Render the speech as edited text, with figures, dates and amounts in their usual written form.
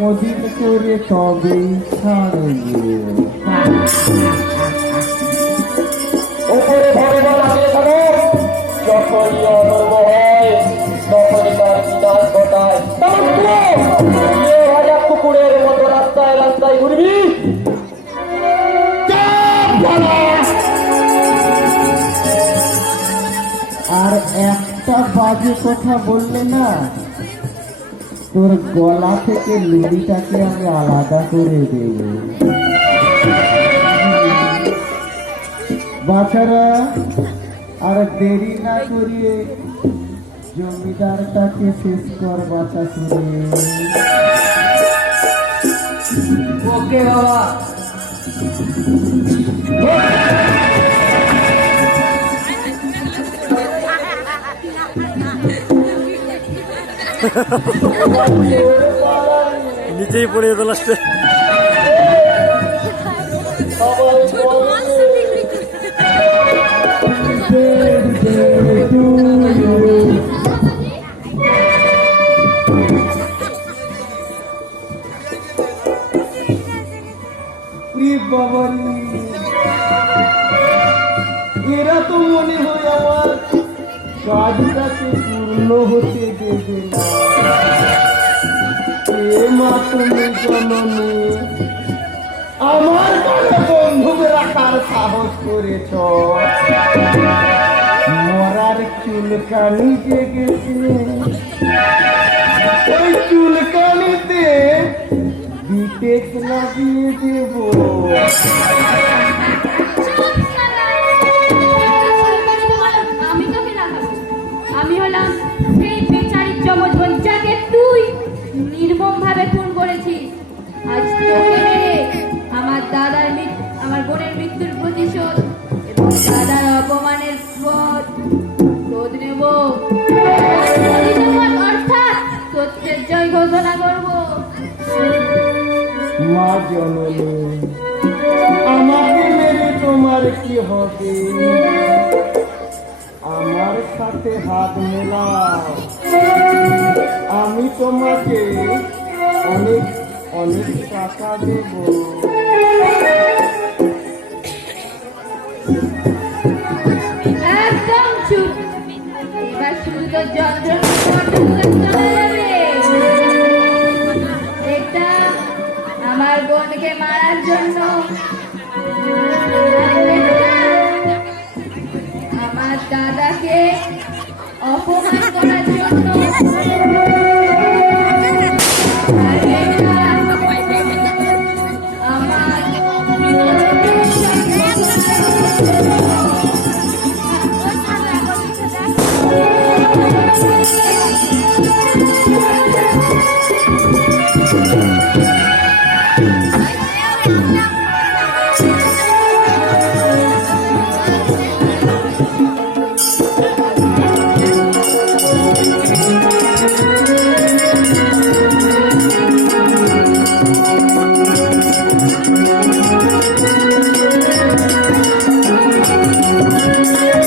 মদিন করে তবেই ছাড়বো। উপরে ভগবান আগে থাকো, যখনই অধর্ম হয় তখনই তার বিনাশ ঘটায়। হাজার কুকুরের মতো রাস্তায় রাস্তায় ঘুরবি। আর একটা বাজে কথা বললে না, তোর গলা থেকে লুড়িটাকে আমি আলাদা করে দেব। বাছারা, আর দেরি না করিয়ে জমিদারটাকে শেষ কর বাছা শুনে। ওকে বাবা। নিচেই পড়ে যেত লাস্টে। এরা তো মনে হয় আমার কাজটাকে পূর্ণ হতে দেবে না। এ মা তুমি জননী, আমার কাছে বন্ধুক রাখার সাহস করেছ। মরার চুলকানি জেগেছে, ওই চুলকানিতে বিটেক লাগিয়ে দেব। আমি হলাম সেই বেচারি যমজ বোন যাকে তুই নির্মম ভাবে খুন করেছিস। আজ তোকে মেরে আমার বোনের মৃত্যুর প্রতিশোধ এবং দাদার অপমানের শোধ নেব। অর্থাৎ সত্যের জয় ঘোষণা করব। মা জননী, আমাকে মেরে তোমার কি হবে? আমার সাথে হাত মেলাও, আমি তোমাকে অনেক অনেক টাকা দেব। একদম চুপ। এবার শুধু তো যন্ত্রণা এটা আমার বোনকে মারার জন্য, আমার দাদাকে অপমান করার জন্য।